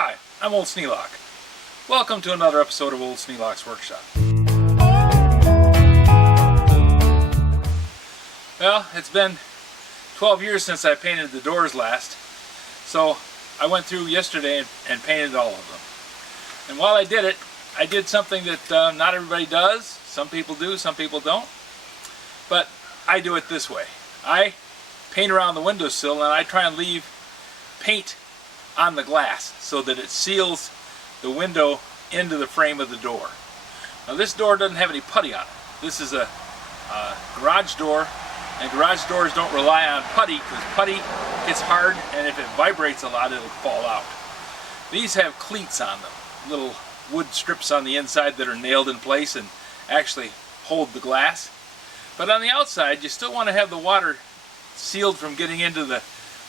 Hi, I'm Old Sneelock. Welcome to another episode of Old Sneelock's Workshop. Well, it's been 12 years since I painted the doors last, so I went through yesterday and painted all of them. And while I did it, I did something that not everybody does. Some people do, some people don't. But I do it this way. I paint around the windowsill and I try and leave paint on the glass so that it seals the window into the frame of the door. Now this door doesn't have any putty on it. This is a garage door, and garage doors don't rely on putty because putty gets hard and if it vibrates a lot it'll fall out. These have cleats on them, little wood strips on the inside that are nailed in place and actually hold the glass. But on the outside you still want to have the water sealed from getting into the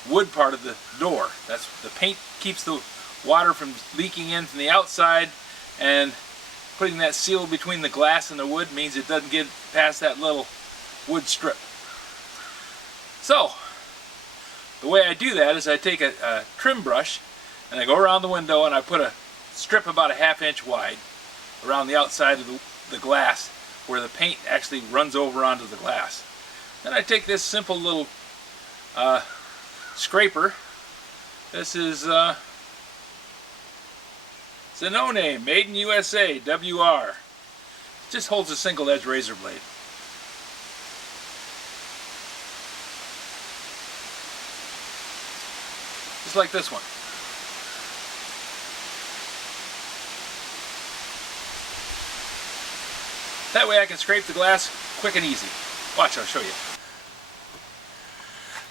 wood part of the door. The paint keeps the water from leaking in from the outside, and putting that seal between the glass and the wood means it doesn't get past that little wood strip. So the way I do that is I take a trim brush and I go around the window and I put a strip about a ½ inch wide around the outside of the glass where the paint actually runs over onto the glass. Then I take this simple little scraper. This is it's a no name, made in USA, WR. It just holds a single edge razor blade. Just like this one. That way I can scrape the glass quick and easy. Watch, I'll show you.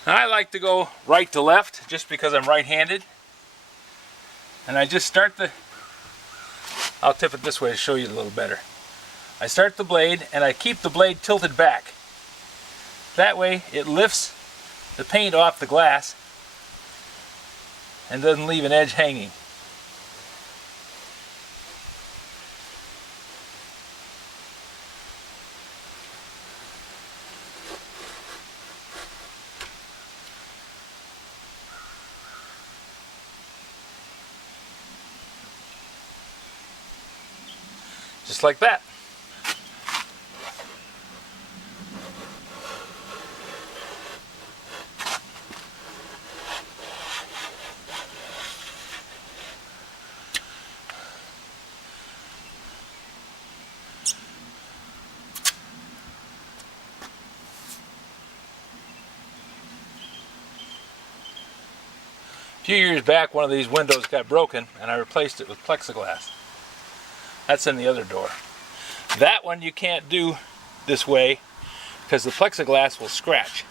Now, I like to go right to left just because I'm right-handed. And I just start I'll tip it this way to show you a little better. I start the blade and I keep the blade tilted back. That way it lifts the paint off the glass and doesn't leave an edge hanging. Just like that. A few years back, one of these windows got broken and I replaced it with plexiglass. That's in the other door. That one you can't do this way because the plexiglass will scratch.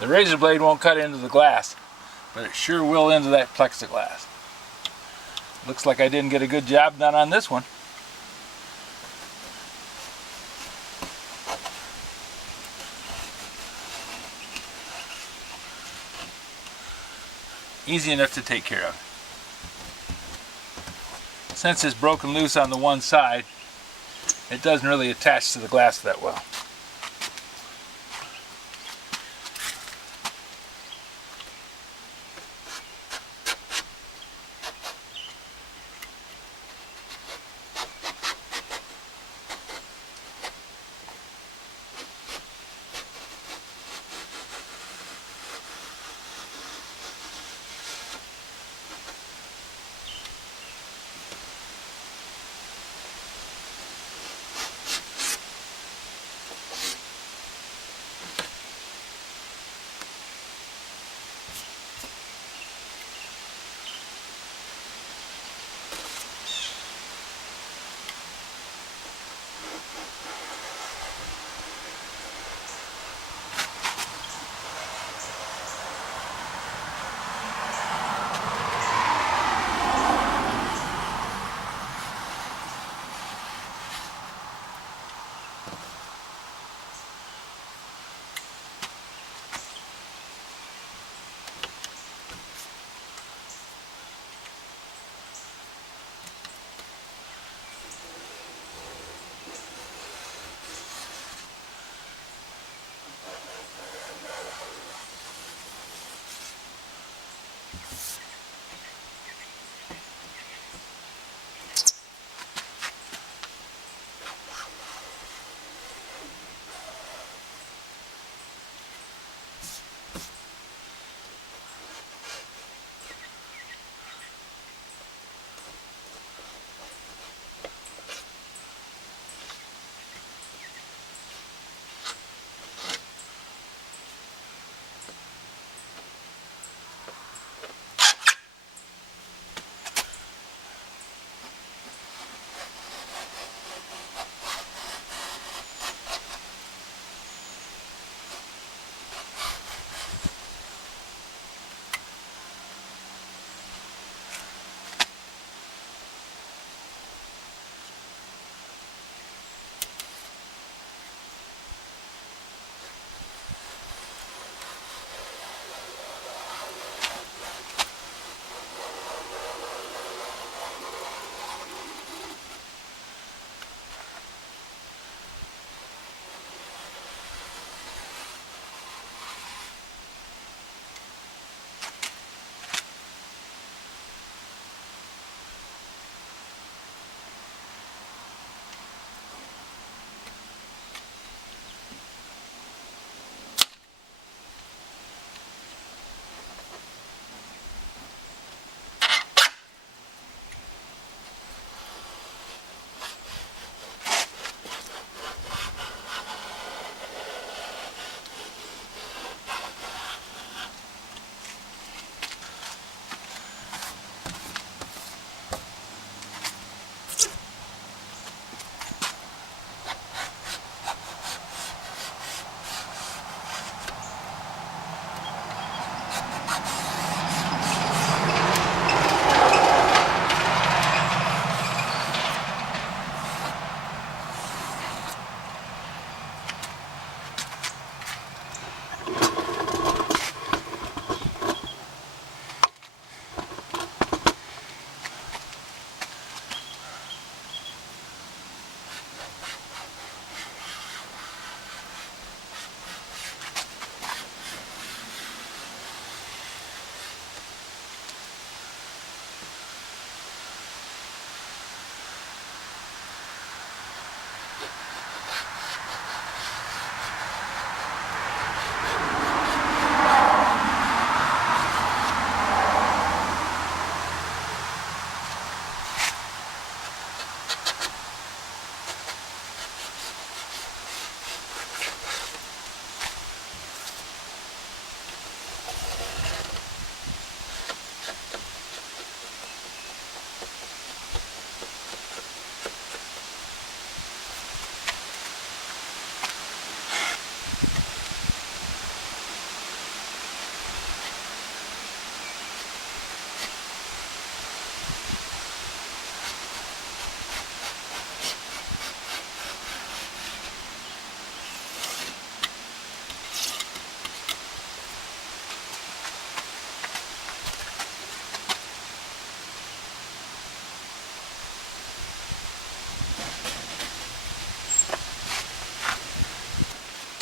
The razor blade won't cut into the glass, but it sure will into that plexiglass. Looks like I didn't get a good job done on this one. Easy enough to take care of. Since it's broken loose on the one side, it doesn't really attach to the glass that well.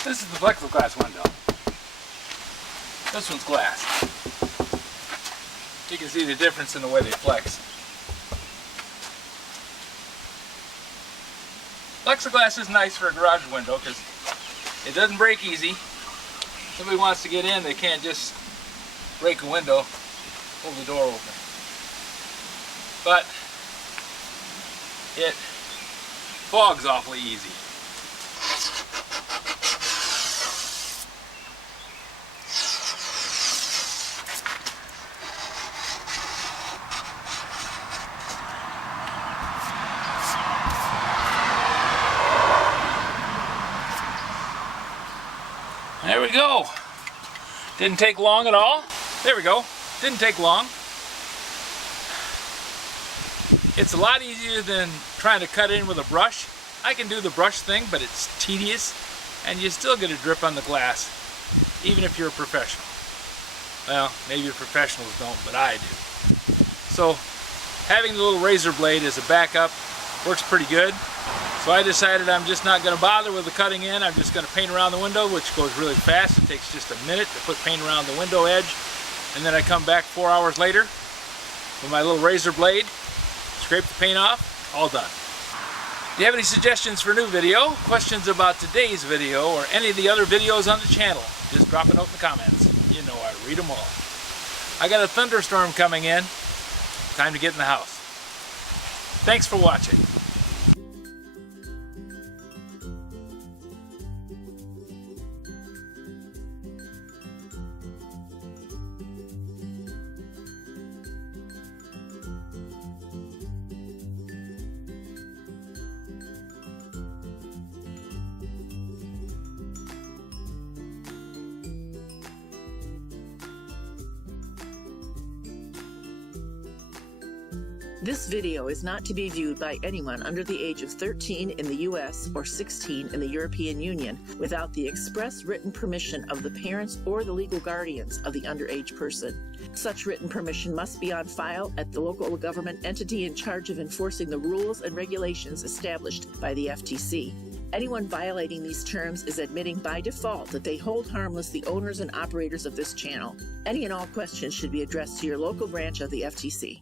This is the plexiglass window. This one's glass. You can see the difference in the way they flex. Plexiglass is nice for a garage window because it doesn't break easy. If somebody wants to get in, they can't just break a window, pull the door open. But it fogs awfully easy. There we go. Didn't take long at all. There we go. Didn't take long. It's a lot easier than trying to cut in with a brush. I can do the brush thing, but it's tedious, and you still get a drip on the glass, even if you're a professional. Well, maybe professionals don't, but I do. So having the little razor blade as a backup works pretty good. So I decided I'm just not going to bother with the cutting in. I'm just going to paint around the window, which goes really fast. It takes just a minute to put paint around the window edge. And then I come back 4 hours later with my little razor blade, scrape the paint off, all done. If you have any suggestions for a new video, questions about today's video, or any of the other videos on the channel, just drop a note in the comments. You know I read them all. I got a thunderstorm coming in. Time to get in the house. Thanks for watching. This video is not to be viewed by anyone under the age of 13 in the U.S. or 16 in the European Union without the express written permission of the parents or the legal guardians of the underage person. Such written permission must be on file at the local government entity in charge of enforcing the rules and regulations established by the FTC. Anyone violating these terms is admitting by default that they hold harmless the owners and operators of this channel. Any and all questions should be addressed to your local branch of the FTC.